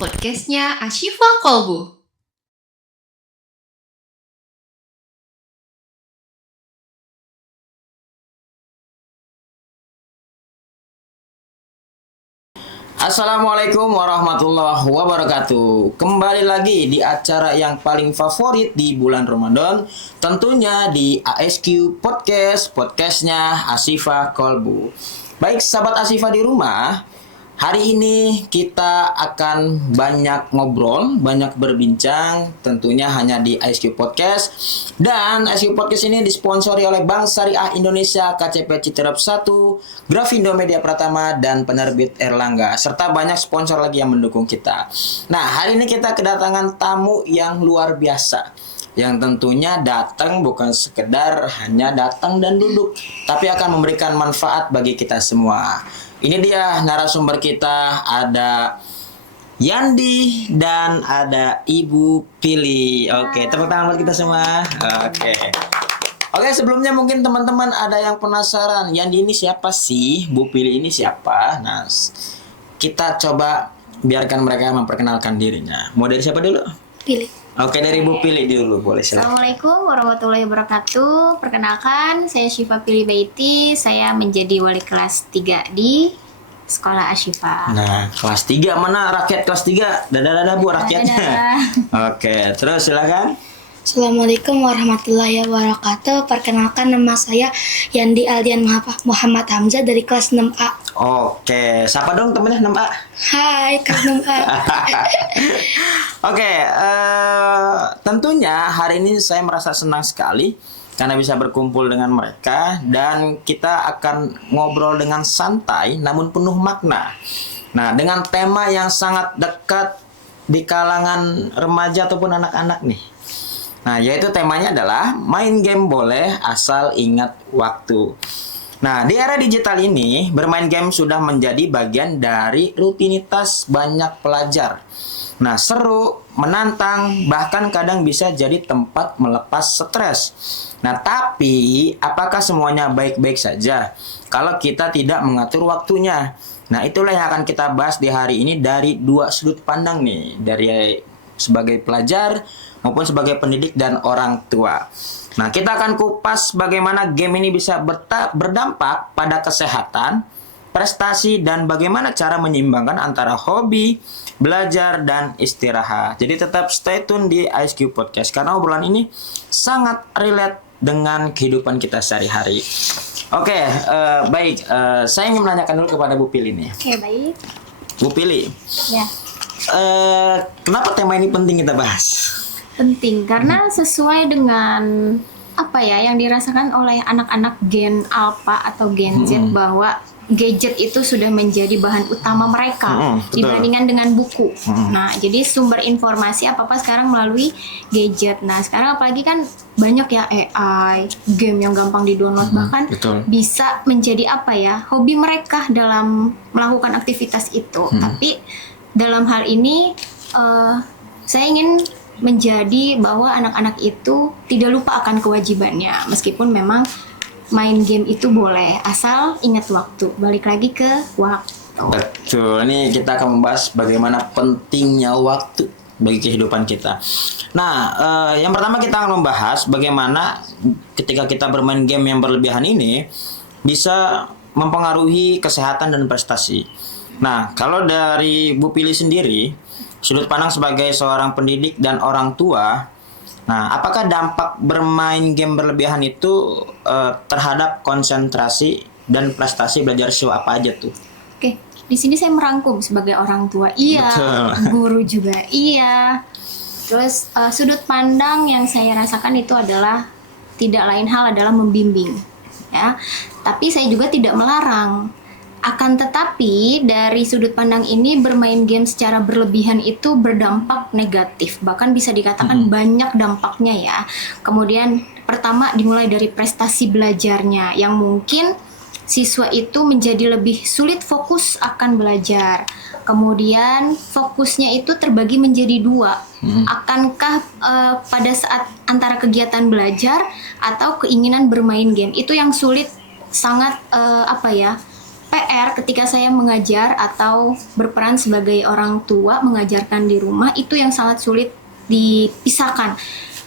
podcastnya Ashifa Kolbu. Assalamualaikum warahmatullahi wabarakatuh. Kembali lagi di acara yang paling favorit di bulan Ramadan, tentunya di ASQ Podcast, podcastnya Ashifa Kolbu. Baik sahabat Ashifa di rumah, hari ini kita akan banyak ngobrol, banyak berbincang, tentunya hanya di ASQ Podcast. Dan ASQ Podcast ini disponsori oleh Bank Syariah Indonesia, KCP Citerep 1, Grafindo Media Pratama, dan penerbit Erlangga, serta banyak sponsor lagi yang mendukung kita. Nah, hari ini kita kedatangan tamu yang luar biasa, yang tentunya datang bukan sekedar hanya datang dan duduk, tapi akan memberikan manfaat bagi kita semua. Ini dia narasumber kita, ada Yandi dan ada Ibu Pili. Oke, tepuk tangan buat kita semua. Oke, sebelumnya mungkin teman-teman ada yang penasaran, Yandi ini siapa sih? Bu Pili ini siapa? Nah, kita coba biarkan mereka memperkenalkan dirinya. Mau dari siapa dulu? Pilih. Oke, dari Bu Pili dulu, boleh silakan. Assalamualaikum warahmatullahi wabarakatuh. Perkenalkan, saya Syifa Pili Baiti. Saya menjadi wali kelas 3 di Sekolah Ashifa. Nah, kelas 3 mana rakyat kelas 3? Dadah Bu rakyatnya. Dadah. Oke, terus silakan. Assalamualaikum warahmatullahi wabarakatuh. Perkenalkan, nama saya Yandi Aldian Muhammad Hamzah dari kelas 6A. Oke, siapa dong temennya 6A? Hai, kelas 6A. Oke, tentunya hari ini saya merasa senang sekali karena bisa berkumpul dengan mereka dan kita akan ngobrol dengan santai namun penuh makna. Nah, dengan tema yang sangat dekat di kalangan remaja ataupun anak-anak nih. Nah, yaitu temanya adalah main game boleh asal ingat waktu. Nah, di era digital ini, bermain game sudah menjadi bagian dari rutinitas banyak pelajar. Nah, seru, menantang, bahkan kadang bisa jadi tempat melepas stres. Nah, tapi apakah semuanya baik-baik saja kalau kita tidak mengatur waktunya? Nah, itulah yang akan kita bahas di hari ini dari dua sudut pandang nih, dari sebagai pelajar maupun sebagai pendidik dan orang tua. Nah, kita akan kupas bagaimana game ini bisa berdampak pada kesehatan, prestasi, dan bagaimana cara menyeimbangkan antara hobi, belajar, dan istirahat. Jadi tetap stay tune di ISQ Podcast karena obrolan ini sangat relate dengan kehidupan kita sehari-hari. Oke, baik. Saya ingin menanyakan dulu kepada Bu Pili nih. Oke, baik. Bu Pili, Ya, kenapa tema ini penting kita bahas? penting karena sesuai dengan apa ya yang dirasakan oleh anak-anak Gen Alpha atau Gen Z bahwa gadget itu sudah menjadi bahan utama mereka Betul. dibandingkan dengan buku. Nah, jadi sumber informasi apa-apa sekarang melalui gadget. Nah, sekarang apalagi kan banyak ya AI, game yang gampang di-download, bahkan Betul. bisa menjadi apa ya, hobi mereka dalam melakukan aktivitas itu. Tapi dalam hal ini saya ingin menjadi bahwa anak-anak itu tidak lupa akan kewajibannya, meskipun memang main game itu boleh asal ingat waktu. Balik lagi ke waktu. Betul, ini kita akan membahas bagaimana pentingnya waktu bagi kehidupan kita. Nah, yang pertama kita akan membahas bagaimana ketika kita bermain game yang berlebihan ini bisa mempengaruhi kesehatan dan prestasi. Nah, kalau dari Bu Pili sendiri, sudut pandang sebagai seorang pendidik dan orang tua, nah, apakah dampak bermain game berlebihan itu terhadap konsentrasi dan prestasi belajar siswa apa aja tuh? Oke, di sini saya merangkum sebagai orang tua. Iya, Betul. guru juga. Iya. Terus sudut pandang yang saya rasakan itu adalah tidak lain hal adalah membimbing, ya. Tapi saya juga tidak melarang. Akan tetapi dari sudut pandang ini bermain game secara berlebihan itu berdampak negatif, bahkan bisa dikatakan banyak dampaknya ya. Kemudian pertama dimulai dari prestasi belajarnya yang mungkin siswa itu menjadi lebih sulit fokus akan belajar. Kemudian fokusnya itu terbagi menjadi dua. Akankah pada saat antara kegiatan belajar atau keinginan bermain game itu yang sulit, sangat PR ketika saya mengajar atau berperan sebagai orang tua mengajarkan di rumah, itu yang sangat sulit dipisahkan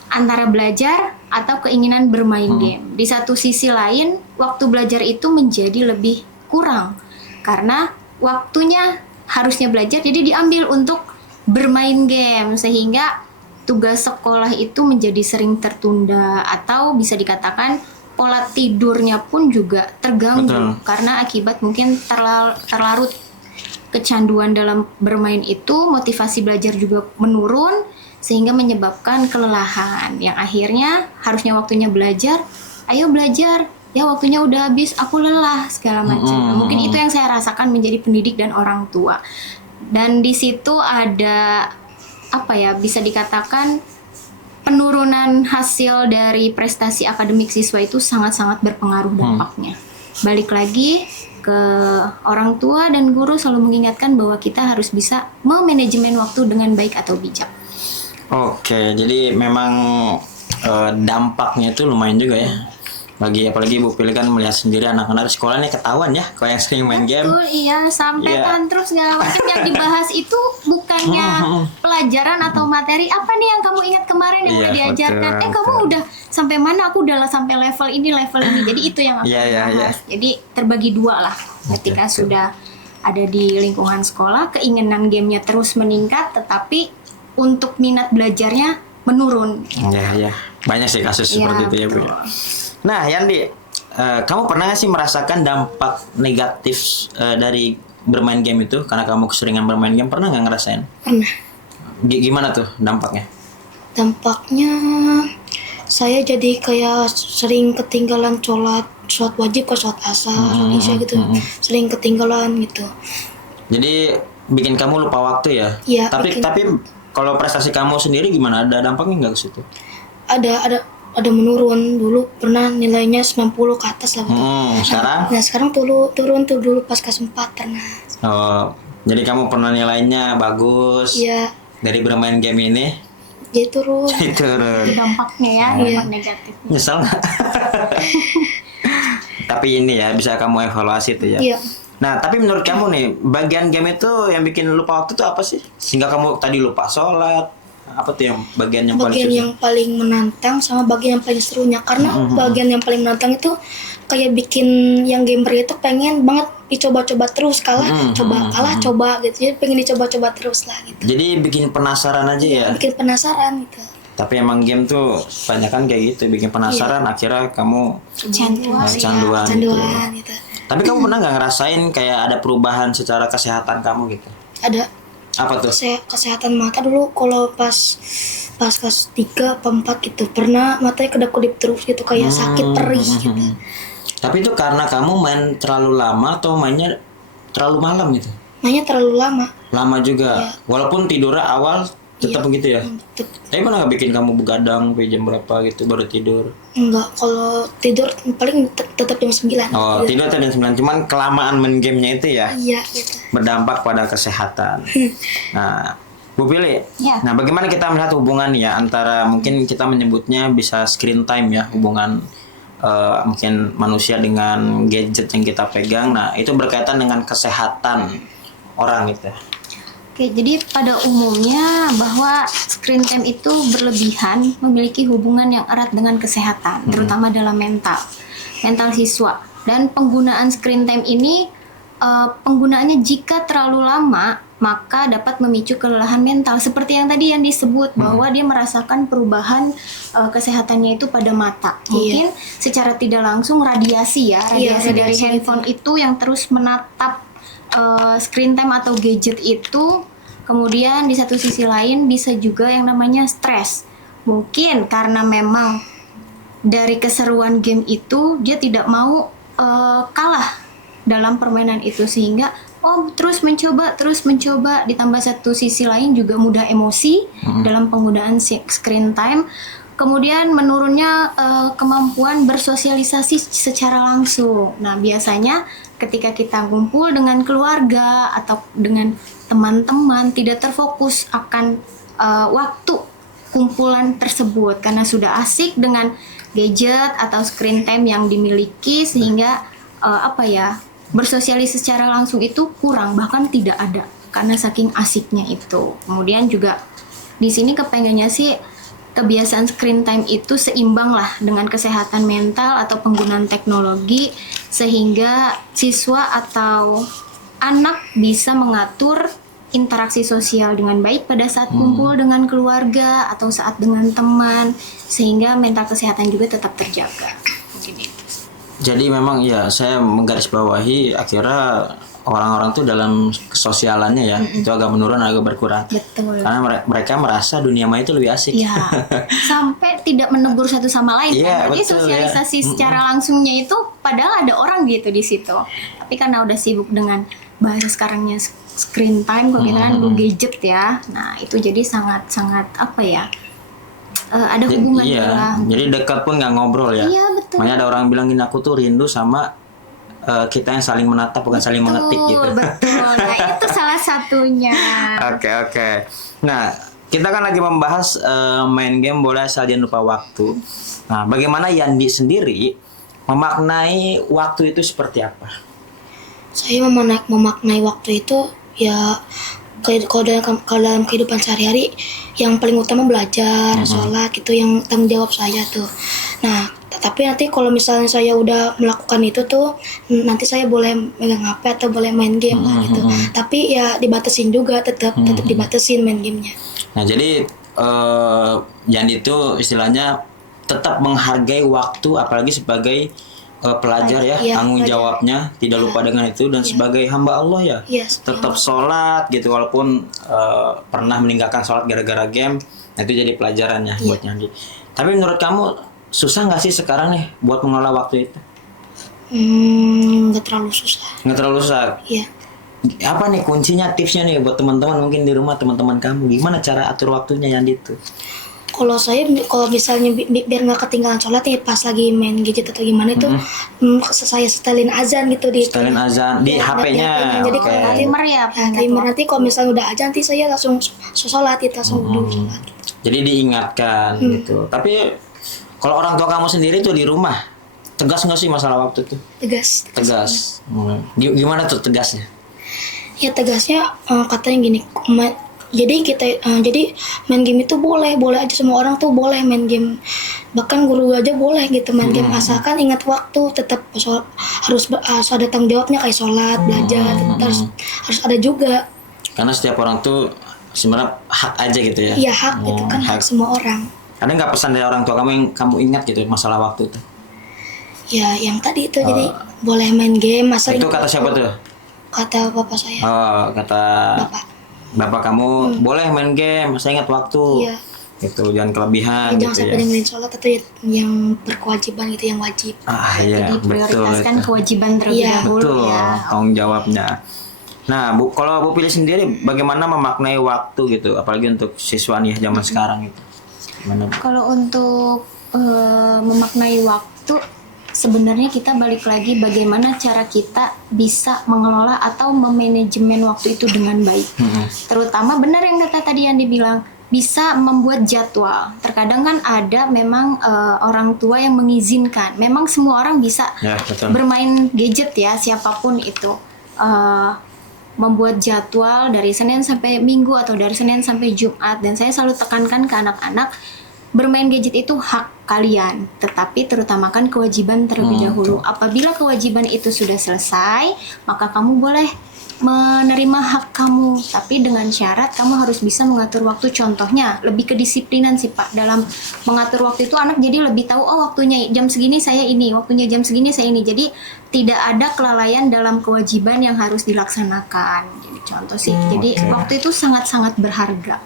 antara belajar atau keinginan bermain game. Di satu sisi lain, waktu belajar itu menjadi lebih kurang karena waktunya harusnya belajar jadi diambil untuk bermain game, sehingga tugas sekolah itu menjadi sering tertunda atau bisa dikatakan pola tidurnya pun juga terganggu. Betul. Karena akibat mungkin terlarut kecanduan dalam bermain itu, motivasi belajar juga menurun sehingga menyebabkan kelelahan yang akhirnya harusnya waktunya belajar, ayo belajar, ya waktunya udah habis, aku lelah segala macam. Nah, mungkin itu yang saya rasakan menjadi pendidik dan orang tua. Dan di situ ada apa ya, bisa dikatakan penurunan hasil dari prestasi akademik siswa itu sangat-sangat berpengaruh dampaknya. Balik lagi ke orang tua dan guru selalu mengingatkan bahwa kita harus bisa memanajemen waktu dengan baik atau bijak. Oke, jadi memang dampaknya itu lumayan juga ya. Apalagi Bu Pili kan melihat sendiri anak-anak sekolah nih ketahuan ya kalau yang sering main game. Betul, iya, sampai Iya. tantrum segala macam yang dibahas itu bukannya pelajaran atau materi. Apa nih yang kamu ingat kemarin yang Iya, udah diajarkan? betul, Kamu betul. udah sampai mana? Aku udah sampai level ini. Jadi itu yang aku Iya, bahas. Jadi terbagi dua lah. Ketika sudah ada di lingkungan sekolah, keinginan gamenya terus meningkat, tetapi untuk minat belajarnya menurun. Ya. Banyak sih kasus Iya, seperti itu ya Bu. betul. Nah, Yandi, kamu pernah nggak sih merasakan dampak negatif dari bermain game itu karena kamu keseringan bermain game? Pernah nggak ngerasain? Pernah. Gimana tuh dampaknya? Dampaknya saya jadi kayak sering ketinggalan sholat wajib ke sholat asar, sholat isya gitu. Sering ketinggalan gitu. Jadi bikin kamu lupa waktu ya? Iya, Tapi kalau prestasi kamu sendiri gimana? Ada dampaknya nggak ke situ? Ada menurun. Dulu pernah nilainya 90 ke atas lah gitu. Sekarang? Nah sekarang turun tuh dulu pas kelas 4 pernah. Oh, jadi kamu pernah nilainya bagus Iya, dari bermain game ini? jadi turun. Itu Dampaknya ya, dampak negatif. nyesel nggak? Tapi ini ya bisa kamu evaluasi tuh ya. Iya. Nah, tapi menurut kamu nih, bagian game itu yang bikin lupa waktu itu apa sih? Sehingga kamu tadi lupa sholat. Apa tuh yang bagian yang paling Bagian susah? yang paling menantang sama bagian yang paling serunya, karena bagian yang paling menantang itu kayak bikin yang gamer itu pengen banget dicoba-coba terus, kalah coba gitu, jadi pengen dicoba-coba terus lah gitu, Jadi bikin penasaran aja ya. bikin penasaran gitu. Tapi emang game tuh kebanyakan kayak gitu, bikin penasaran akhirnya kamu Kecanduan. canduan. Gitu. Canduan gitu. Tapi kamu pernah nggak ngerasain kayak ada perubahan secara kesehatan kamu gitu? Ada Apa tuh? kesehatan mata dulu kalau pas kelas 3 apa 4 gitu, pernah matanya kedap-kedip terus gitu, kayak sakit perih gitu. Tapi itu karena kamu main terlalu lama atau mainnya terlalu malam gitu? Mainnya terlalu lama. Lama juga. Walaupun tidurnya awal tetap begitu ya? Tapi mana nggak bikin kamu begadang sampai jam berapa gitu baru tidur? Enggak, kalau tidur paling tetap jam 9. Oh, tidur tadi jam 9, cuman kelamaan main gamenya itu ya Iya gitu. berdampak pada kesehatan. Nah, Bu Pili, Ya. nah bagaimana kita melihat hubungan ya antara mungkin kita menyebutnya bisa screen time ya, hubungan mungkin manusia dengan gadget yang kita pegang. Nah, itu berkaitan dengan kesehatan orang gitu. Oke, jadi pada umumnya bahwa screen time itu berlebihan memiliki hubungan yang erat dengan kesehatan, terutama dalam mental siswa. Dan penggunaan screen time ini, penggunaannya jika terlalu lama, maka dapat memicu kelelahan mental. Seperti yang tadi yang disebut, bahwa dia merasakan perubahan kesehatannya itu pada mata. Mungkin secara tidak langsung radiasi dari radiasi handphone itu yang terus menatap screen time atau gadget itu. Kemudian di satu sisi lain bisa juga yang namanya stres. Mungkin karena memang dari keseruan game itu dia tidak mau kalah dalam permainan itu, sehingga terus mencoba, ditambah satu sisi lain juga mudah emosi dalam penggunaan screen time. Kemudian menurunnya kemampuan bersosialisasi secara langsung. Nah, biasanya ketika kita kumpul dengan keluarga atau dengan teman-teman tidak terfokus akan waktu kumpulan tersebut karena sudah asik dengan gadget atau screen time yang dimiliki, sehingga bersosialisasi secara langsung itu kurang, bahkan tidak ada karena saking asiknya itu. Kemudian juga di sini kepengennya sih kebiasaan screen time itu seimbang lah dengan kesehatan mental atau penggunaan teknologi, sehingga siswa atau anak bisa mengatur interaksi sosial dengan baik pada saat kumpul dengan keluarga atau saat dengan teman, sehingga mental kesehatan juga tetap terjaga. Mungkin itu. Jadi memang ya saya menggarisbawahi akhirnya orang-orang tuh dalam kesosialannya ya itu agak menurun, agak berkurang. Betul. Karena mereka merasa dunia maya itu lebih asik. Ya, sampai tidak menegur satu sama lain Iya, kan. Berarti betul, sosialisasi ya. secara langsungnya itu padahal ada orang gitu di situ. Tapi karena udah sibuk dengan bahasa sekarangnya screen time, kalau kita kan gadget ya. Nah, itu jadi sangat-sangat apa ya? Ada hubungan Iya, lah. jadi dekat pun nggak ngobrol ya. Iya, betul. Makanya ada orang bilang gini, aku tuh rindu sama kita yang saling menatap bukan saling mengetik gitu. Betul. Nah, itu salah satunya. Oke. Nah, kita kan lagi membahas main game bola saja lupa waktu. Nah, bagaimana Yandi sendiri memaknai waktu itu seperti apa? Saya memaknai waktu itu ya kalau dalam kehidupan sehari-hari yang paling utama belajar, sholat gitu yang tanggung jawab saya tuh. Nah, tapi nanti kalau misalnya saya udah melakukan itu tuh nanti saya boleh megang HP atau boleh main game lah gitu. Tapi ya dibatasin juga, tetap dibatasin main gamenya. Nah, jadi Yandi itu istilahnya tetap menghargai waktu, apalagi sebagai pelajar ya, Iya, tanggung pelajar. jawabnya tidak lupa dengan itu, dan sebagai hamba Allah ya, Iya, tetap sholat gitu walaupun pernah meninggalkan sholat gara-gara game. Nah, itu jadi pelajarannya buat Yandi. Tapi menurut kamu susah nggak sih sekarang nih buat mengelola waktu itu? Nggak terlalu susah. Nggak terlalu susah. Iya. Apa nih kuncinya, tipsnya nih buat teman-teman mungkin di rumah, teman-teman kamu gimana cara atur waktunya Yandi itu? Kalau saya kalau misalnya biar nggak ketinggalan sholat ya pas lagi main gadget atau gimana itu saya setelin azan gitu di Setelin azan di Ya, HP-nya. Jadi Oke. kalau Timer ya, timer nanti kalau misalnya udah azan nanti saya langsung sholat itu langsung wudhu sholat. Jadi diingatkan gitu. Tapi kalau orang tua kamu sendiri tuh di rumah tegas nggak sih masalah waktu tuh? Tegas. Tegas. Gimana tuh tegasnya? Ya tegasnya katanya gini, jadi main game itu boleh aja, semua orang tuh boleh main game, bahkan guru aja boleh gitu main game asalkan ingat waktu, tetap harus ada tanggung jawabnya kayak sholat, belajar, harus ada juga. Karena setiap orang tuh sebenarnya hak aja gitu ya. Iya hak gitu kan, hak semua orang. Ada nggak pesan dari orang tua kamu yang kamu ingat gitu masalah waktu tuh? Ya yang tadi itu jadi boleh main game asal Itu ingat kata siapa waktu. tuh? Kata bapak saya. Oh, kata Bapak. kamu boleh main game, saya ingat waktu. Iya. Gitu, jangan kelebihan Jangan gitu sampai ya. dengerin sholat atau yang berkewajiban gitu, yang wajib. Iya, Jadi betul. prioritaskan itu. kewajiban terlebih Iya, dahulu Betul, ya. tanggung jawabnya. Nah, kalau Bu pilih sendiri bagaimana memaknai waktu gitu, apalagi untuk siswa nih zaman sekarang gitu. Gimana, Bu? Kalau untuk memaknai waktu, sebenarnya kita balik lagi bagaimana cara kita bisa mengelola atau memanajemen waktu itu dengan baik. Terutama benar yang kata tadi yang dibilang, bisa membuat jadwal. Terkadang kan ada memang orang tua yang mengizinkan. Memang semua orang bisa Ya, betul. bermain gadget ya, siapapun itu. Membuat jadwal dari Senin sampai Minggu atau dari Senin sampai Jumat, dan saya selalu tekankan ke anak-anak, bermain gadget itu hak kalian, tetapi terutamakan kewajiban terlebih dahulu. Apabila kewajiban itu sudah selesai, maka kamu boleh menerima hak kamu, tapi dengan syarat kamu harus bisa mengatur waktu. Contohnya lebih kedisiplinan sih Pak dalam mengatur waktu itu. Anak jadi lebih tahu, oh waktunya jam segini saya ini, waktunya jam segini saya ini. Jadi tidak ada kelalaian dalam kewajiban yang harus dilaksanakan. Jadi contoh sih, jadi waktu itu sangat-sangat berharga.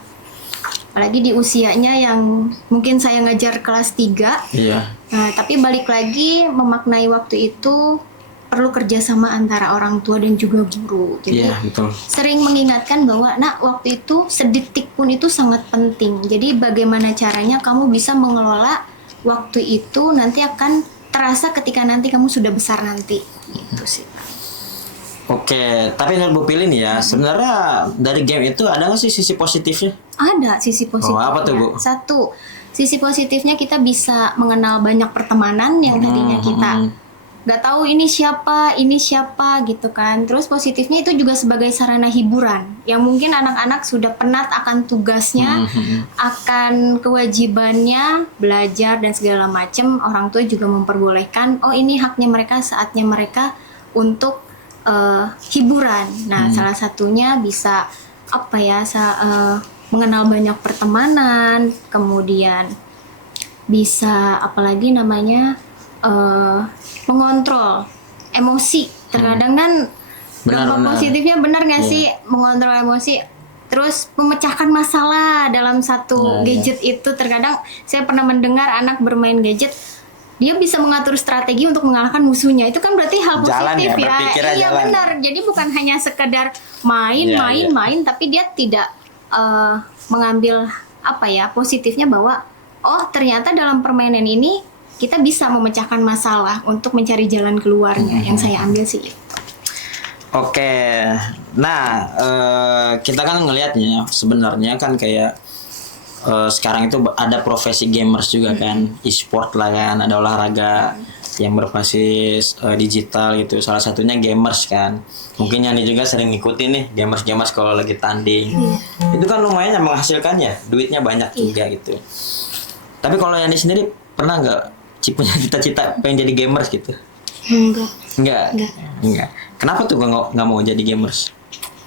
Apalagi di usianya yang mungkin saya ngajar kelas 3. Iya. Nah, tapi balik lagi memaknai waktu itu perlu kerjasama antara orang tua dan juga guru. Jadi Iya, betul. sering mengingatkan bahwa waktu itu sedetik pun itu sangat penting. Jadi bagaimana caranya kamu bisa mengelola waktu itu nanti akan terasa ketika nanti kamu sudah besar nanti. Gitu sih. Oke, tapi menurut Bu Pilih nih ya, sebenarnya dari game itu ada nggak sih sisi positifnya? Ada sisi positifnya. apa tuh, Bu? Satu, sisi positifnya kita bisa mengenal banyak pertemanan yang tadinya kita nggak tahu ini siapa gitu kan. Terus positifnya itu juga sebagai sarana hiburan yang mungkin anak-anak sudah penat akan tugasnya, akan kewajibannya belajar dan segala macam. Orang tua juga memperbolehkan, oh ini haknya mereka, saatnya mereka untuk hiburan. Nah, salah satunya bisa mengenal banyak pertemanan, kemudian bisa apalagi namanya mengontrol emosi. Terkadang kan dampak positifnya benar nggak sih, mengontrol emosi, terus memecahkan masalah dalam satu gadget itu. Terkadang saya pernah mendengar anak bermain gadget, dia bisa mengatur strategi untuk mengalahkan musuhnya. Itu kan berarti hal positif ya. Iya benar. Jadi bukan hanya sekedar main, tapi dia tidak mengambil positifnya bahwa oh ternyata dalam permainan ini kita bisa memecahkan masalah untuk mencari jalan keluarnya. Yang saya ambil sih itu. Oke. Nah, kita kan ngelihatnya sebenarnya kan kayak sekarang itu ada profesi gamers juga kan, e-sport lah kan, ada olahraga yang berbasis digital gitu. Salah satunya gamers kan. Mungkin Yandi juga sering ngikutin nih gamers kalau lagi tanding. Itu kan lumayan menghasilkan ya, duitnya banyak juga gitu. Tapi kalau Yandi sendiri pernah nggak punya cita-cita pengen jadi gamers gitu? Enggak. Kenapa tuh nggak mau jadi gamers?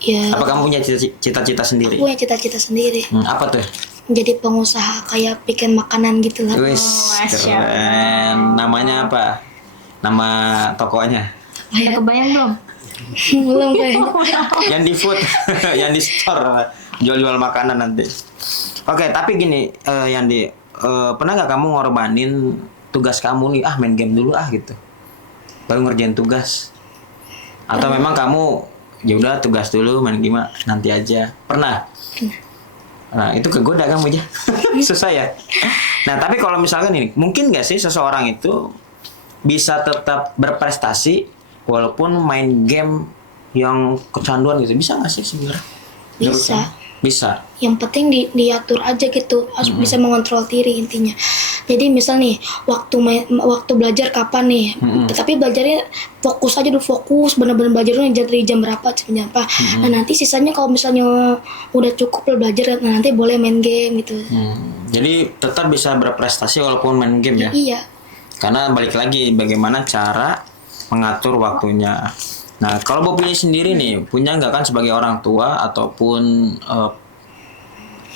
Ya. Apa kamu punya cita-cita sendiri? Aku punya cita-cita sendiri. Apa tuh? Jadi pengusaha kayak bikin makanan gitu lah. Wis, keren. Namanya apa? Nama tokonya? Udah kebayang belum? Belum kayak. Yang di food, yang di store, jual-jual makanan nanti. Oke, tapi gini, Yandi, pernah nggak kamu ngorbanin tugas kamu nih? Main game dulu gitu, baru ngerjain tugas. Atau memang kamu ya udah tugas dulu, main game nanti aja. Pernah? Nah itu kegoda kamu aja. Susah ya. Nah tapi kalau misalkan ini, mungkin nggak sih seseorang itu bisa tetap berprestasi walaupun main game yang kecanduan gitu? Bisa nggak sih sebenarnya? Bisa. Yang penting diatur aja gitu, harus bisa mengontrol diri intinya. Jadi misal nih waktu belajar kapan nih, tapi belajarnya fokus aja dulu, benar-benar belajar dulu dari jam berapa jam apa. Nah nanti sisanya kalau misalnya udah cukup belajar, nah nanti boleh main game gitu. Jadi tetap bisa berprestasi walaupun main game ya? Iya. Karena balik lagi bagaimana cara mengatur waktunya. Nah, kalau Bu pilih sendiri nih, punya nggak kan sebagai orang tua ataupun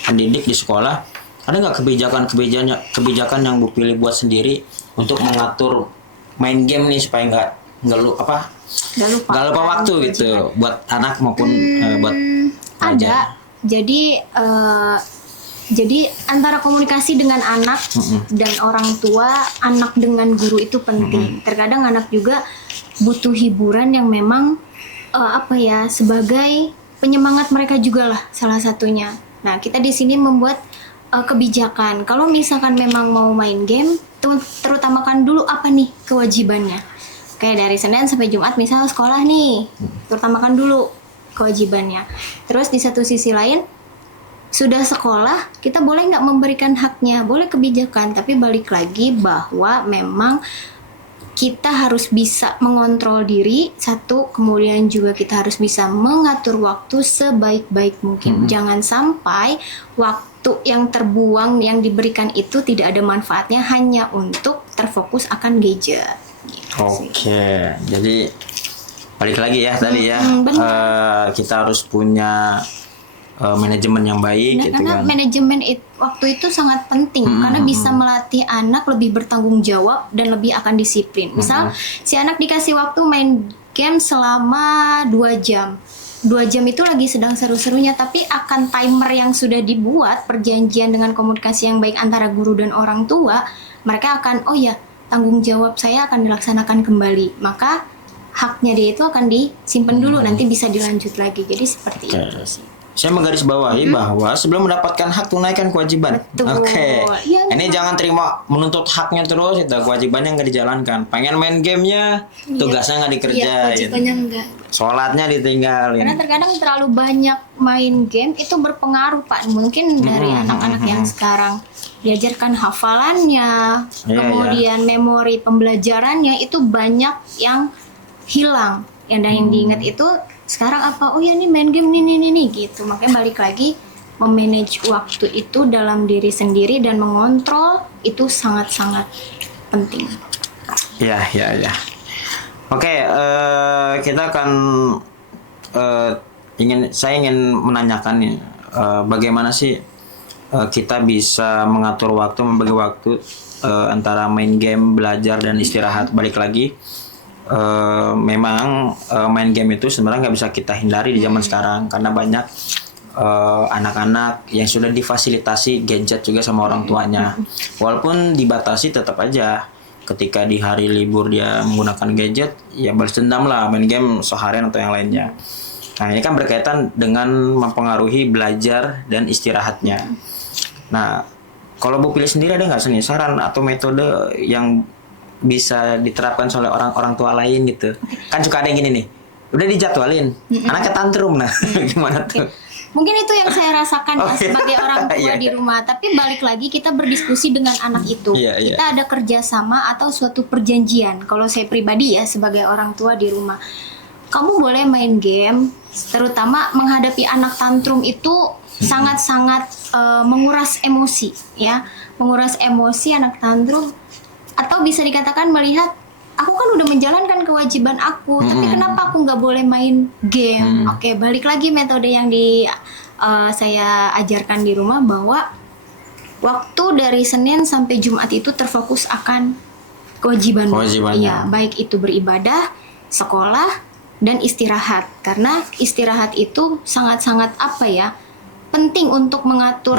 pendidik di sekolah, ada nggak kebijakan yang Bu pilih buat sendiri untuk mengatur main game nih supaya nggak lupa waktu gitu buat anak maupun buat ada. Jadi antara komunikasi dengan anak dan orang tua, anak dengan guru itu penting. Terkadang anak juga butuh hiburan yang memang sebagai penyemangat mereka juga lah salah satunya. Nah kita di sini membuat kebijakan. Kalau misalkan memang mau main game, terutamakan dulu apa nih kewajibannya. Kayak dari Senin sampai Jumat misalnya sekolah nih, terutamakan dulu kewajibannya. Terus di satu sisi lain, sudah sekolah, kita boleh nggak memberikan haknya, boleh kebijakan, tapi balik lagi bahwa memang kita harus bisa mengontrol diri, satu, kemudian juga kita harus bisa mengatur waktu sebaik-baik mungkin. Jangan sampai waktu yang terbuang, yang diberikan itu tidak ada manfaatnya, hanya untuk terfokus akan gadget. Oke, jadi balik lagi ya tadi ya, kita harus punya manajemen yang baik gitu karena kan. Manajemen waktu itu sangat penting karena bisa melatih anak lebih bertanggung jawab dan lebih akan disiplin. Misal si anak dikasih waktu main game selama 2 jam. 2 jam itu lagi sedang seru-serunya, tapi akan timer yang sudah dibuat, perjanjian dengan komunikasi yang baik antara guru dan orang tua, mereka akan tanggung jawab saya akan dilaksanakan kembali. Maka haknya dia itu akan disimpan dulu, nanti bisa dilanjut lagi. Jadi seperti itu sih. Saya menggarisbawahi bahwa sebelum mendapatkan hak tunaikan kewajiban. Oke. Ya, ini jangan terima menuntut haknya terus, itu kewajibannya nggak dijalankan. Pengen main gamenya, tugasnya nggak dikerjain. Iya, kewajibannya enggak. Sholatnya ditinggalin. Karena terkadang terlalu banyak main game itu berpengaruh Pak. Mungkin dari anak-anak yang sekarang diajarkan hafalannya, Iya, kemudian memori pembelajarannya itu banyak yang hilang. Yang diingat itu sekarang apa? Oh ya, ini main game nih gitu. Makanya balik lagi, memanage waktu itu dalam diri sendiri dan mengontrol itu sangat-sangat penting. Ya. Oke, kita akan saya ingin menanyakan nih, bagaimana sih kita bisa mengatur waktu, membagi waktu antara main game, belajar dan istirahat. Balik lagi, memang main game itu sebenarnya nggak bisa kita hindari di zaman sekarang karena banyak anak-anak yang sudah difasilitasi gadget juga sama orang tuanya. Walaupun dibatasi, tetap aja ketika di hari libur dia menggunakan gadget, ya balas dendam lah, main game seharian atau yang lainnya. Nah, ini kan berkaitan dengan mempengaruhi belajar dan istirahatnya. Nah, kalau Bu pilih sendiri, ada nggak sih saran atau metode yang bisa diterapkan oleh orang tua lain gitu? Kan suka ada yang gini nih, udah dijadwalin, anaknya tantrum, nah gimana tuh? Mungkin itu yang saya rasakan Oh, ya sebagai orang tua iya. di rumah. Tapi balik lagi kita berdiskusi dengan anak itu. Iya. Kita ada kerjasama atau suatu perjanjian. Kalau saya pribadi ya sebagai orang tua di rumah, kamu boleh main game. Terutama menghadapi anak tantrum itu sangat-sangat menguras emosi, ya, menguras emosi anak tantrum. Atau bisa dikatakan melihat, aku kan udah menjalankan kewajiban aku, tapi kenapa aku nggak boleh main game? Oke, balik lagi metode yang saya ajarkan di rumah, bahwa waktu dari Senin sampai Jumat itu terfokus akan kewajiban. Kewajibannya. Iya, baik itu beribadah, sekolah, dan istirahat. Karena istirahat itu sangat-sangat penting untuk mengatur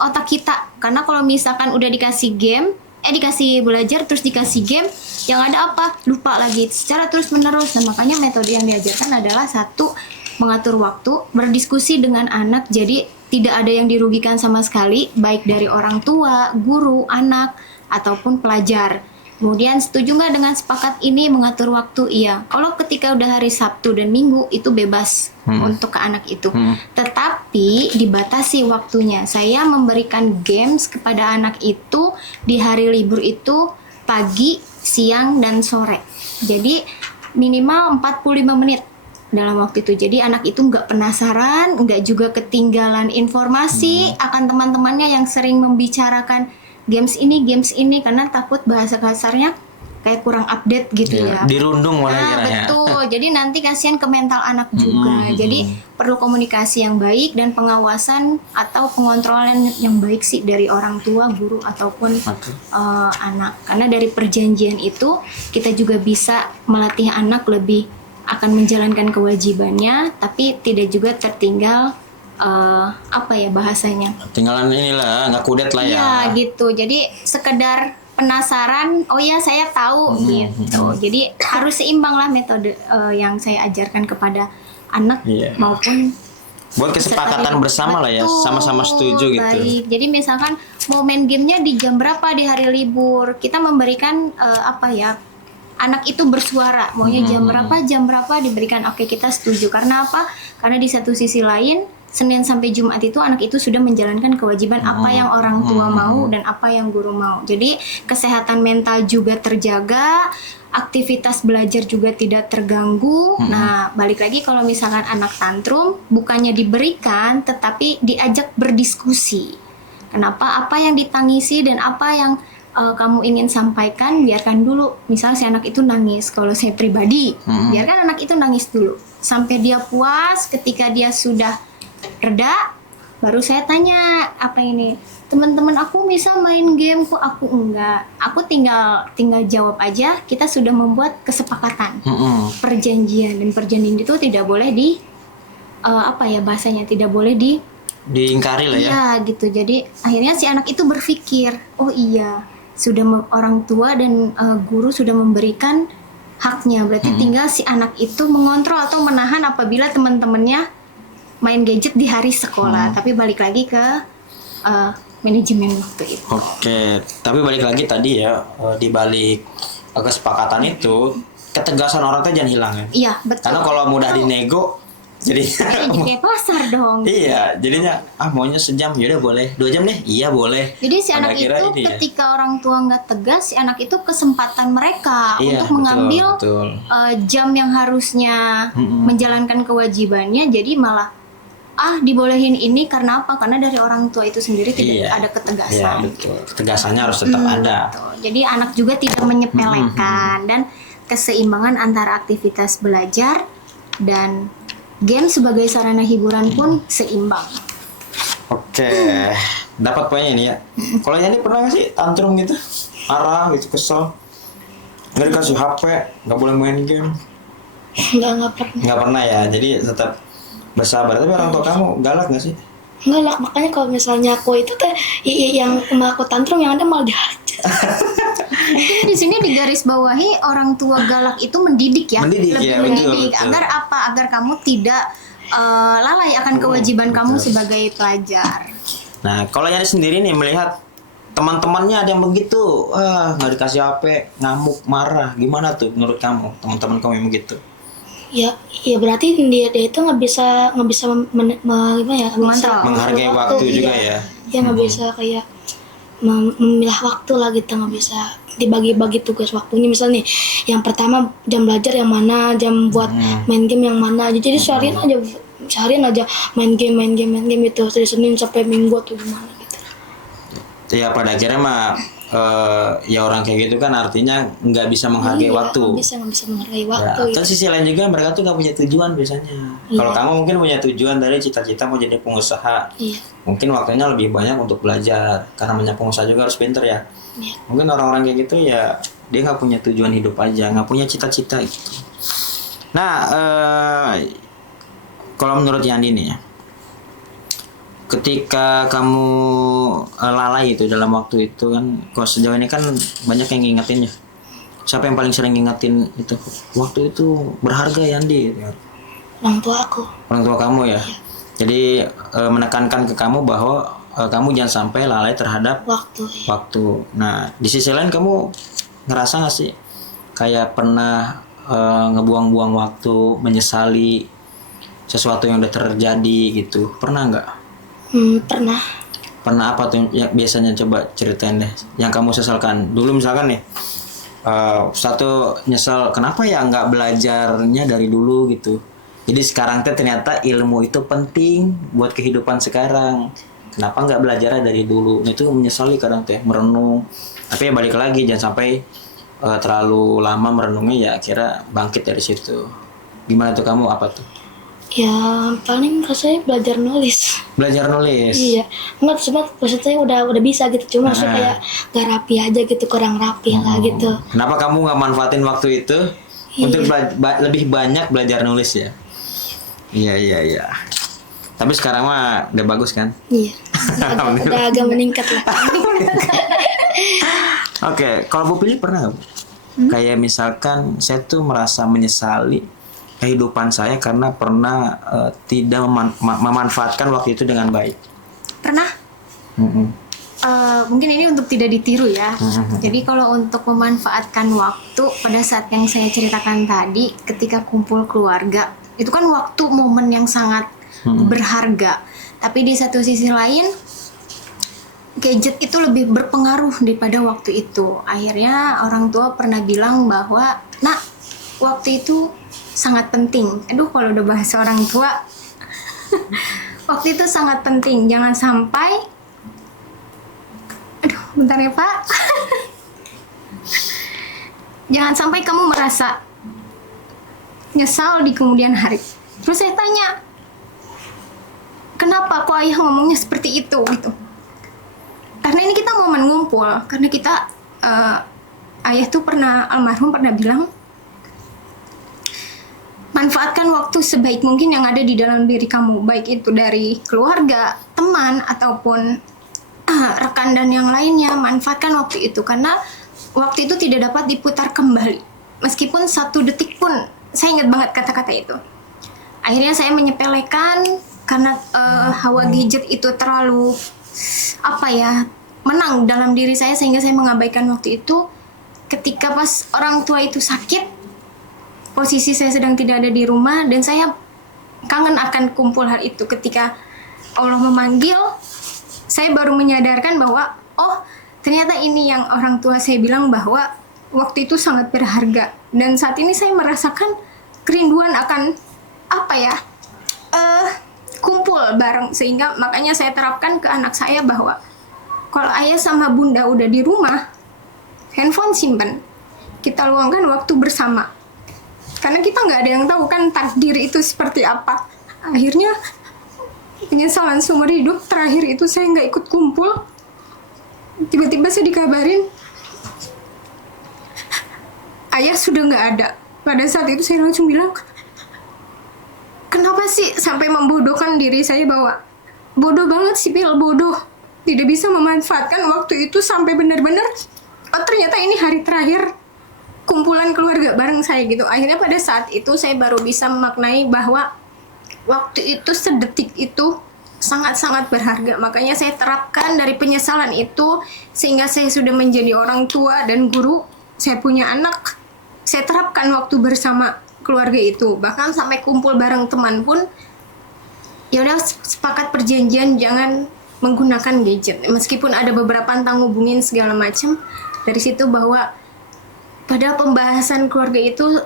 otak kita. Karena kalau misalkan udah dikasih game, dikasih belajar terus dikasih game, yang ada lupa lagi secara terus menerus. Nah, makanya metode yang diajarkan adalah satu, mengatur waktu, berdiskusi dengan anak, jadi tidak ada yang dirugikan sama sekali, baik dari orang tua, guru, anak, ataupun pelajar. Kemudian setuju nggak dengan sepakat ini mengatur waktu? Iya. Kalau ketika udah hari Sabtu dan Minggu itu bebas untuk ke anak itu. Tetapi dibatasi waktunya. Saya memberikan games kepada anak itu di hari libur itu pagi, siang, dan sore. Jadi minimal 45 menit dalam waktu itu. Jadi anak itu nggak penasaran, nggak juga ketinggalan informasi akan teman-temannya yang sering membicarakan games ini, karena takut bahasa kasarnya kayak kurang update gitu ya. Dirundung malah Nah, kiranya. betul. Jadi nanti kasihan ke mental anak juga. Jadi perlu komunikasi yang baik dan pengawasan atau pengontrolan yang baik sih dari orang tua, guru ataupun anak. Karena dari perjanjian itu kita juga bisa melatih anak lebih akan menjalankan kewajibannya, tapi tidak juga tertinggal bahasanya. Tinggalan inilah, nggak kudet lah ya. Iya gitu. Jadi sekedar penasaran, oh ya saya tahu gitu. Jadi harus seimbang lah metode yang saya ajarkan kepada anak maupun buat kesepakatan bersama lah ya, sama-sama setuju gitu. Baik. Jadi misalkan mau main gamenya di jam berapa di hari libur, kita memberikan anak itu bersuara, maunya jam berapa diberikan. Oke, kita setuju. Karena apa? Karena di satu sisi lain Senin sampai Jumat itu anak itu sudah menjalankan kewajiban apa yang orang tua mau dan apa yang guru mau. Jadi kesehatan mental juga terjaga, aktivitas belajar juga tidak terganggu. Nah, balik lagi kalau misalkan anak tantrum, bukannya diberikan tetapi diajak berdiskusi. Kenapa? Apa yang ditangisi dan apa yang kamu ingin sampaikan, biarkan dulu. Misal si anak itu nangis, kalau saya pribadi, biarkan anak itu nangis dulu sampai dia puas. Ketika dia sudah reda, baru saya tanya, apa ini? Teman-teman aku bisa main game kok, aku enggak. Aku tinggal jawab aja. Kita sudah membuat kesepakatan, perjanjian, dan perjanjian itu tidak boleh bahasanya tidak boleh diingkari lah ya. Iya gitu. Jadi akhirnya si anak itu berpikir, oh iya, sudah orang tua dan guru sudah memberikan haknya. Berarti tinggal si anak itu mengontrol atau menahan apabila teman-temannya main gadget di hari sekolah. Tapi balik lagi ke manajemen waktu itu. Oke, tapi balik lagi tadi ya, di balik kesepakatan itu, ketegasan orang tuh jangan hilang ya. Iya, betul. Karena kalau mudah dinego, Jadi Jadi kayak pasar dong. iya, jadinya maunya sejam, yaudah boleh 2 jam deh, iya boleh. Jadi si Pada anak itu akhirnya ini ya. ketika orang tua nggak tegas, si anak itu kesempatan mereka Iya, untuk mengambil betul. jam yang harusnya menjalankan kewajibannya, jadi malah dibolehin ini karena apa? Karena dari orang tua itu sendiri tidak Iya. ada Iya, ketegasan. betul. Ketegasannya harus tetap ada. Betul. Jadi anak juga tidak menyepelekan dan keseimbangan antara aktivitas belajar dan game sebagai sarana hiburan pun seimbang. Oke, dapat poinnya ini ya. Kalau Yani pernah nggak sih tantrum gitu, marah gitu, kesel, nggak dikasih HP, nggak boleh main game, Nggak pernah. nggak pernah ya. Jadi tetap bersabar. Tapi orang tua kamu galak nggak sih? Nggak lah, makanya kalau misalnya aku itu teh yang sama aku tantrum yang ada malah dihajar. Mungkin di sini digarisbawahi orang tua galak itu mendidik ya, Mendidik, lebih ya, betul, mendidik betul. agar apa? Agar kamu tidak lalai akan kewajiban kamu betul. sebagai pelajar. Nah, kalau Yani sendiri nih melihat teman-temannya ada yang begitu, nggak dikasih HP, ngamuk, marah, gimana tuh menurut kamu, teman-teman kamu yang begitu? Ya berarti dia itu nggak bisa gimana ya? Mengontrol. Menghargai waktu juga ya. Ya nggak bisa kayak memilah waktu lah gitu, nggak bisa dibagi-bagi tugas waktunya. Misalnya nih, yang pertama jam belajar yang mana, jam buat main game yang mana. Jadi seharian aja main game itu dari Senin sampai Minggu atau gimana gitu. Ya pada akhirnya mah ya orang kayak gitu kan artinya nggak bisa menghargai Iya, waktu. nggak bisa menghargai Ya, waktu. kan sisi lain juga mereka tuh nggak punya tujuan biasanya. Iya. Kalau kamu mungkin punya tujuan dari cita-cita mau jadi pengusaha, Iya. mungkin waktunya lebih banyak untuk belajar. Karena banyak pengusaha juga harus pinter ya. Iya. Mungkin orang-orang kayak gitu ya dia nggak punya tujuan hidup aja, nggak punya cita-cita gitu. Nah, kalau menurut Yandi nih ya, ketika kamu lalai itu dalam waktu itu kan, kok sejauh ini kan banyak yang ngingetin ya. Siapa yang paling sering ngingetin itu? Waktu itu berharga Yandi. Gitu. Orang tua aku. Orang tua kamu ya. Jadi menekankan ke kamu bahwa kamu jangan sampai lalai terhadap Waktu. waktu. Nah, di sisi lain kamu ngerasa nggak sih kayak pernah ngebuang-buang waktu, menyesali sesuatu yang udah terjadi gitu? Pernah nggak? Pernah. Pernah apa tuh ya, biasanya coba ceritain deh yang kamu sesalkan dulu misalkan nih satu nyesel kenapa ya nggak belajarnya dari dulu gitu, jadi sekarang teh ternyata ilmu itu penting buat kehidupan sekarang, kenapa nggak belajarnya dari dulu. Nah, itu menyesali kadang teh merenung, tapi ya balik lagi jangan sampai terlalu lama merenungnya ya akhirnya bangkit dari situ. Gimana tuh kamu, apa tuh? Ya paling rasanya belajar nulis. Belajar nulis. Iya, enggak sebenarnya maksudnya udah bisa gitu, cuma maksudnya kayak gak rapi aja gitu, kurang rapi lah gitu. Kenapa kamu nggak manfaatin waktu itu untuk lebih banyak belajar nulis ya? Iya. Tapi sekarang mah udah bagus kan? Iya, udah agak meningkat lah. Oke, kalau Bu Pilih pernah nggak, Bu? Kayak misalkan saya tuh merasa menyesali kehidupan saya karena pernah tidak memanfaatkan waktu itu dengan baik. Pernah? Mungkin ini untuk tidak ditiru ya. Jadi kalau untuk memanfaatkan waktu pada saat yang saya ceritakan tadi, ketika kumpul keluarga, itu kan waktu momen yang sangat berharga. Tapi di satu sisi lain, gadget itu lebih berpengaruh daripada waktu itu. Akhirnya orang tua pernah bilang bahwa, "Nak, waktu itu sangat penting." Aduh, kalau udah bahas orang tua, waktu itu sangat penting. Jangan sampai, aduh, bentar ya Pak. Jangan sampai kamu merasa nyesal di kemudian hari. Terus saya tanya, kenapa kok ayah ngomongnya seperti itu gitu? Karena ini kita momen ngumpul. Karena kita ayah tuh almarhum pernah bilang, manfaatkan waktu sebaik mungkin yang ada di dalam diri kamu, baik itu dari keluarga, teman, ataupun rekan dan yang lainnya. Manfaatkan waktu itu, karena waktu itu tidak dapat diputar kembali. Meskipun 1 detik pun, saya ingat banget kata-kata itu. Akhirnya saya menyepelekan, karena hawa gadget itu terlalu, menang dalam diri saya, sehingga saya mengabaikan waktu itu. Ketika pas orang tua itu sakit, posisi saya sedang tidak ada di rumah, dan saya kangen akan kumpul hari itu. Ketika Allah memanggil, saya baru menyadarkan bahwa oh ternyata ini yang orang tua saya bilang bahwa waktu itu sangat berharga. Dan saat ini saya merasakan kerinduan akan apa ya, kumpul bareng. Sehingga makanya saya terapkan ke anak saya bahwa kalau ayah sama bunda udah di rumah, handphone simpen, kita luangkan waktu bersama. Karena kita nggak ada yang tahu kan takdir itu seperti apa. Akhirnya penyesalan seumur hidup terakhir itu saya nggak ikut kumpul. Tiba-tiba saya dikabarin ayah sudah nggak ada. Pada saat itu saya langsung bilang, kenapa sih sampai membodohkan diri saya, bahwa bodoh banget sih Pil, bodoh. Tidak bisa memanfaatkan waktu itu sampai benar-benar oh ternyata ini hari terakhir kumpulan keluarga bareng saya gitu. Akhirnya pada saat itu saya baru bisa memaknai bahwa waktu itu sedetik itu sangat-sangat berharga. Makanya saya terapkan dari penyesalan itu, sehingga saya sudah menjadi orang tua dan guru, saya punya anak, saya terapkan waktu bersama keluarga itu. Bahkan sampai kumpul bareng teman pun ya udah sepakat perjanjian jangan menggunakan gadget. Meskipun ada beberapa tentang hubungin segala macam, dari situ bahwa pada pembahasan keluarga itu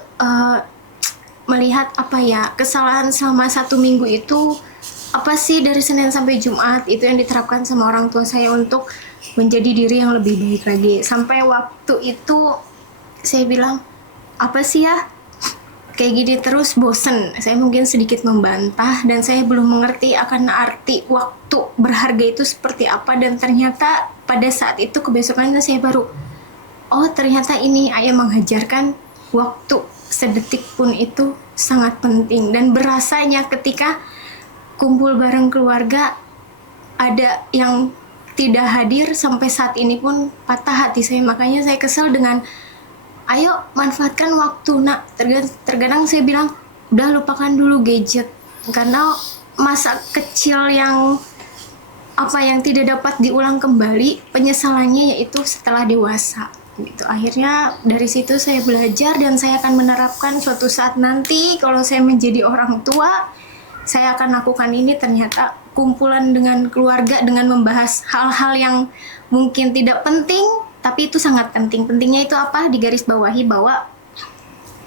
melihat apa ya, kesalahan selama 1 minggu itu apa sih dari Senin sampai Jumat, itu yang diterapkan sama orang tua saya untuk menjadi diri yang lebih baik lagi. Sampai waktu itu saya bilang, apa sih ya kayak gini terus, bosen. Saya mungkin sedikit membantah dan saya belum mengerti akan arti waktu berharga itu seperti apa. Dan ternyata pada saat itu kebesokannya saya baru, oh ternyata ini ayah mengajarkan waktu sedetik pun itu sangat penting. Dan berasanya ketika kumpul bareng keluarga ada yang tidak hadir, sampai saat ini pun patah hati saya. Makanya saya kesel dengan ayo manfaatkan waktu nak. Terkadang saya bilang udah lupakan dulu gadget, karena masa kecil yang apa yang tidak dapat diulang kembali, penyesalannya yaitu setelah dewasa gitu. Akhirnya dari situ saya belajar dan saya akan menerapkan suatu saat nanti kalau saya menjadi orang tua, saya akan lakukan ini. Ternyata kumpulan dengan keluarga dengan membahas hal-hal yang mungkin tidak penting, tapi itu sangat penting. Pentingnya itu apa? Digarisbawahi bahwa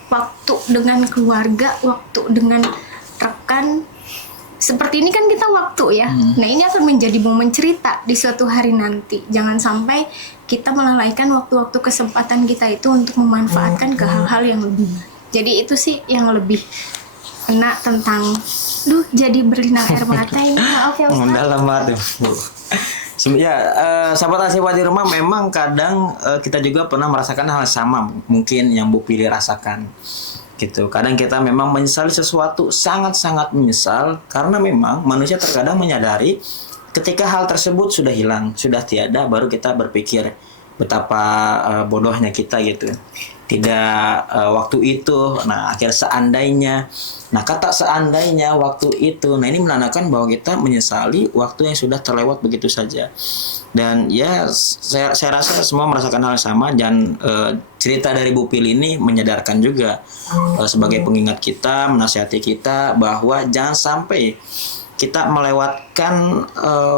waktu dengan keluarga, waktu dengan rekan, seperti ini kan kita waktu ya. Nah ini akan menjadi momen cerita di suatu hari nanti. Jangan sampai kita melalaikan waktu-waktu kesempatan kita itu untuk memanfaatkan ke hal-hal yang lebih. Jadi itu sih yang lebih kena tentang, jadi berlinang air mata ini. Maaf ya Ustaz. Dalam banget Bu. Ya, sahabat Asifa di rumah, memang kadang kita juga pernah merasakan hal sama mungkin yang Bu Pilih rasakan gitu. Kadang kita memang menyesali sesuatu, sangat-sangat menyesal, karena memang manusia terkadang menyadari ketika hal tersebut sudah hilang, sudah tiada, baru kita berpikir betapa bodohnya kita gitu. Tidak waktu itu, nah akhir seandainya. Nah kata seandainya waktu itu, nah ini menandakan bahwa kita menyesali waktu yang sudah terlewat begitu saja. Dan ya saya rasa semua merasakan hal yang sama. Dan cerita dari Bu Pil ini menyadarkan juga sebagai pengingat kita, menasihati kita bahwa jangan sampai kita melewatkan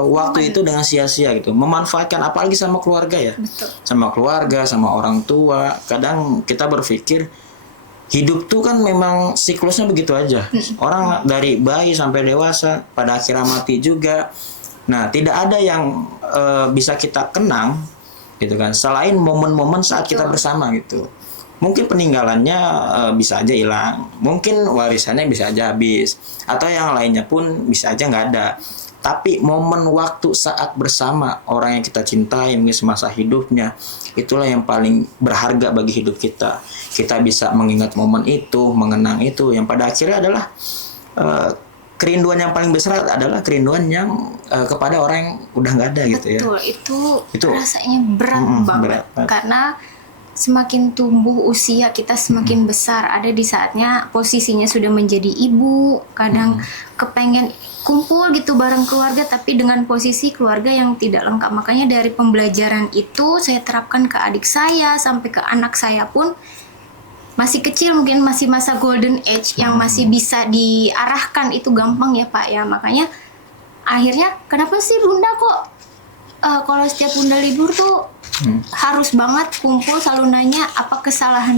waktu itu dengan sia-sia gitu. Memanfaatkan, apalagi sama keluarga ya. Betul. Sama keluarga, sama orang tua. Kadang kita berpikir hidup tuh kan memang siklusnya begitu aja. Orang dari bayi sampai dewasa, pada akhirnya mati juga. Nah, tidak ada yang bisa kita kenang gitu kan, selain momen-momen saat kita bersama gitu. Mungkin peninggalannya bisa aja hilang, mungkin warisannya bisa aja habis, atau yang lainnya pun bisa aja nggak ada. Tapi momen waktu saat bersama orang yang kita cintai mungkin semasa hidupnya, itulah yang paling berharga bagi hidup kita. Kita bisa mengingat momen itu, mengenang itu, yang pada akhirnya adalah kerinduan yang paling besar adalah kerinduan yang kepada orang yang udah nggak ada gitu ya. Betul, itu rasanya berat banget. Karena semakin tumbuh usia kita, semakin besar, ada di saatnya posisinya sudah menjadi ibu, kadang kepengen kumpul gitu bareng keluarga, tapi dengan posisi keluarga yang tidak lengkap. Makanya dari pembelajaran itu saya terapkan ke adik saya sampai ke anak saya pun, masih kecil, mungkin masih masa golden age yang masih bisa diarahkan, itu gampang ya Pak ya. Makanya akhirnya kenapa sih Bunda kok kalau setiap Bunda libur tuh harus banget kumpul, selalu nanya apa kesalahan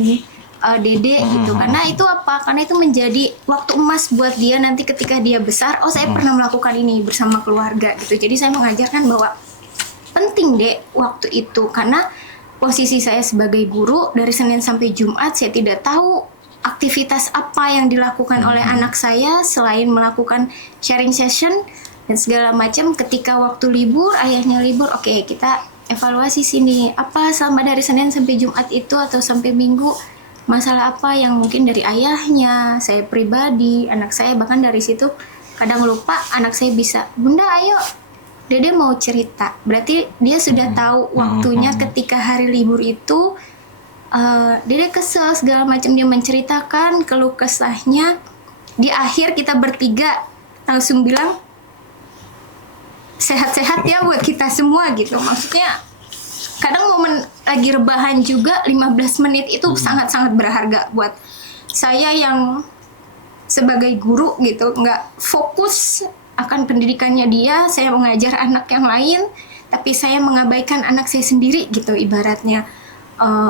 Dede gitu. Karena itu apa? Karena itu menjadi waktu emas buat dia nanti ketika dia besar. Oh, saya pernah melakukan ini bersama keluarga gitu. Jadi saya mengajarkan bahwa penting Dek waktu itu, karena posisi saya sebagai guru dari Senin sampai Jumat, saya tidak tahu aktivitas apa yang dilakukan oleh anak saya selain melakukan sharing session dan segala macam. Ketika waktu libur, ayahnya libur, oke, kita evaluasi sini apa selama dari Senin sampai Jumat itu atau sampai Minggu, masalah apa yang mungkin dari ayahnya, saya pribadi, anak saya. Bahkan dari situ kadang lupa anak saya bisa, Bunda ayo Dede mau cerita. Berarti dia sudah tahu waktunya ketika hari libur itu. Dede kesel segala macam, dia menceritakan keluh kesahnya. Di akhir kita bertiga langsung bilang sehat-sehat ya buat kita semua gitu. Maksudnya kadang momen lagi rebahan juga 15 menit itu sangat-sangat berharga buat saya yang sebagai guru gitu, nggak fokus akan pendidikannya dia, saya mengajar anak yang lain, tapi saya mengabaikan anak saya sendiri gitu ibaratnya.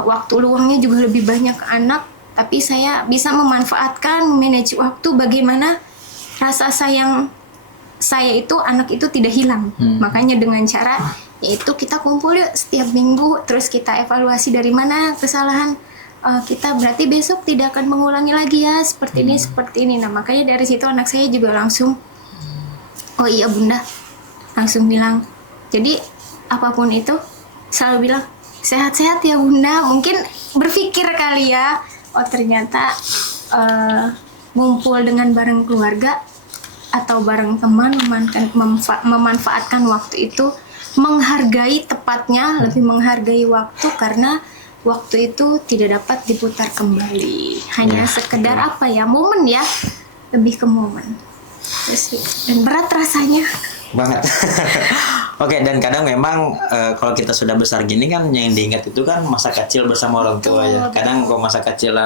Waktu luangnya juga lebih banyak ke anak, tapi saya bisa memanfaatkan, manage waktu bagaimana rasa sayang saya itu, anak itu tidak hilang. Makanya dengan cara yaitu kita kumpul yuk setiap minggu, terus kita evaluasi dari mana kesalahan kita, berarti besok tidak akan mengulangi lagi ya, seperti ini, seperti ini. Nah makanya dari situ anak saya juga langsung, oh iya Bunda, langsung bilang. Jadi apapun itu selalu bilang sehat-sehat ya Bunda. Mungkin berpikir kali ya, oh ternyata ngumpul dengan bareng keluarga atau bareng teman, memanfaatkan waktu itu, menghargai tepatnya, lebih menghargai waktu, karena waktu itu tidak dapat diputar kembali. Hanya sekedar apa ya, momen ya, lebih ke momen. Dan berat rasanya banget. Oke, dan kadang memang kalau kita sudah besar gini kan yang diingat itu kan masa kecil bersama orang tua ya. Kadang kalau masa kecil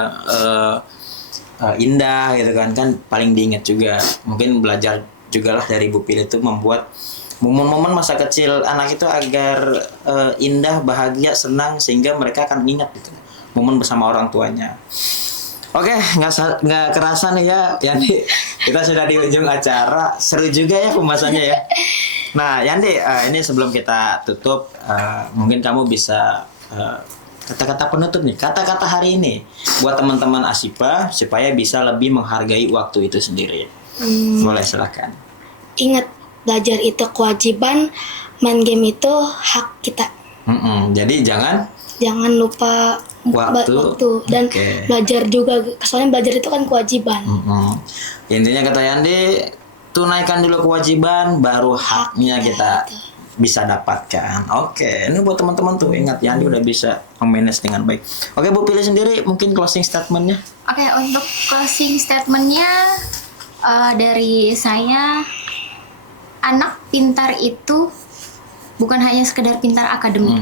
indah gitu kan paling diingat juga. Mungkin belajar juga lah dari Bu Pil itu membuat momen-momen masa kecil anak itu agar indah, bahagia, senang, sehingga mereka akan ingat gitu momen bersama orang tuanya. Oke, nggak kerasa nih ya, Yandi, kita sudah di ujung acara. Seru juga ya pembahasannya ya. Nah, Yandi, ini sebelum kita tutup, mungkin kamu bisa kata-kata penutup nih, kata-kata hari ini buat teman-teman Ashifa supaya bisa lebih menghargai waktu itu sendiri. Boleh, silakan. Ingat, belajar itu kewajiban, main game itu hak kita. Jadi jangan lupa waktu dan belajar juga, soalnya belajar itu kan kewajiban. Intinya kata Yandi, tunaikan dulu kewajiban, baru haknya kita bisa dapatkan. Oke, ini buat teman-teman tuh, ingat Yandi udah bisa memanage dengan baik. Oke, Bu pilih sendiri mungkin closing statementnya. Oke, untuk closing statementnya dari saya, anak pintar itu bukan hanya sekedar pintar akademik,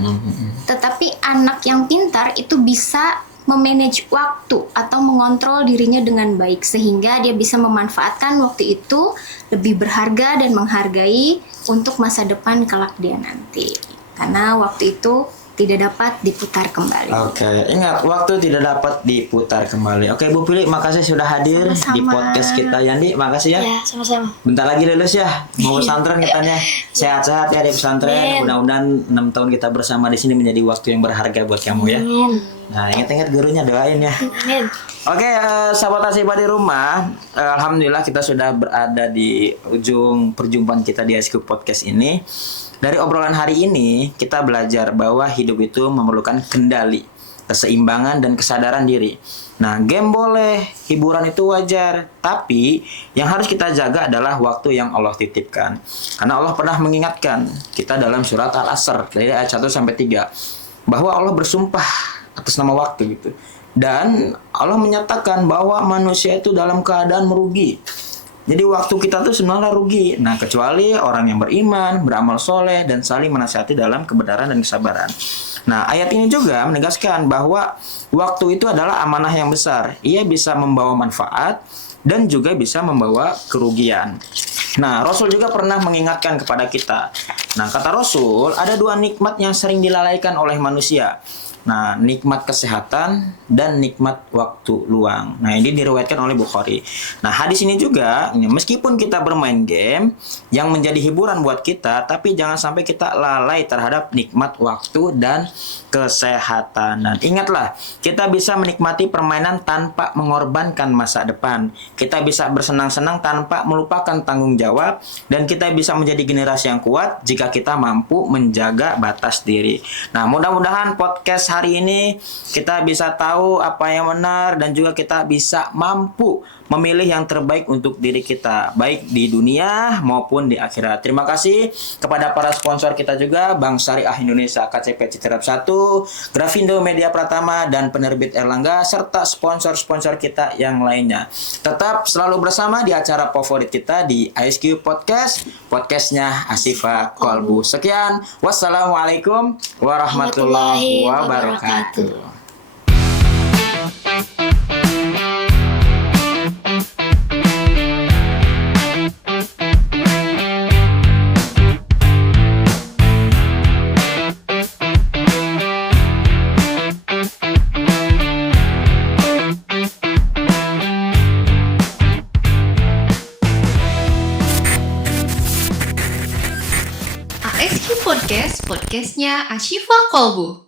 tetapi anak yang pintar itu bisa memanage waktu atau mengontrol dirinya dengan baik, sehingga dia bisa memanfaatkan waktu itu lebih berharga dan menghargai untuk masa depan kelak dia nanti. Karena waktu itu tidak dapat diputar kembali. Oke, ingat waktu tidak dapat diputar kembali. Oke, Bu Pili, makasih sudah hadir di podcast kita. Yandi, makasih ya. Ya, sama-sama. Bentar lagi lulus ya, mau pesantren katanya. Sehat-sehat ya di pesantren. Mudah-mudahan 6 tahun kita bersama di sini menjadi waktu yang berharga buat kamu ya. Nah, ingat-ingat gurunya, doain ya. Oke, sahabat Ashifa di rumah, alhamdulillah kita sudah berada di ujung perjumpaan kita di Ashifa Podcast ini. Dari obrolan hari ini, kita belajar bahwa hidup itu memerlukan kendali, keseimbangan, dan kesadaran diri. Nah, game boleh, hiburan itu wajar, tapi yang harus kita jaga adalah waktu yang Allah titipkan. Karena Allah pernah mengingatkan kita dalam surat Al-Asr, dari ayat 1-3, bahwa Allah bersumpah atas nama waktu gitu. Dan Allah menyatakan bahwa manusia itu dalam keadaan merugi Jadi waktu kita tuh sebenarnya rugi. Nah, kecuali orang yang beriman, beramal soleh, dan saling menasihati dalam kebenaran dan kesabaran. Nah, ayat ini juga menegaskan bahwa waktu itu adalah amanah yang besar. Ia bisa membawa manfaat dan juga bisa membawa kerugian. Nah, Rasul juga pernah mengingatkan kepada kita. Nah, kata Rasul, ada 2 nikmat yang sering dilalaikan oleh manusia. Nah, nikmat kesehatan dan nikmat waktu luang. Nah, ini diriwayatkan oleh Bukhari. Nah, hadis ini juga, meskipun kita bermain game yang menjadi hiburan buat kita, tapi jangan sampai kita lalai terhadap nikmat waktu dan kesehatan. Dan ingatlah, kita bisa menikmati permainan tanpa mengorbankan masa depan. Kita bisa bersenang-senang tanpa melupakan tanggung jawab, dan kita bisa menjadi generasi yang kuat jika kita mampu menjaga batas diri. Nah, mudah-mudahan podcast hari ini kita bisa tahu apa yang benar dan juga kita bisa mampu memilih yang terbaik untuk diri kita, baik di dunia maupun di akhirat. Terima kasih kepada para sponsor kita juga, Bank Syariah Indonesia KCP Cicerap 1, Grafindo Media Pratama, dan Penerbit Erlangga, serta sponsor-sponsor kita yang lainnya. Tetap selalu bersama di acara favorit kita di ISQ Podcast, podcastnya Asyifa Kolbu. Sekian, wassalamualaikum warahmatullahi wabarakatuh. ASQ Podcast, podcastnya Asyifa Kolbu.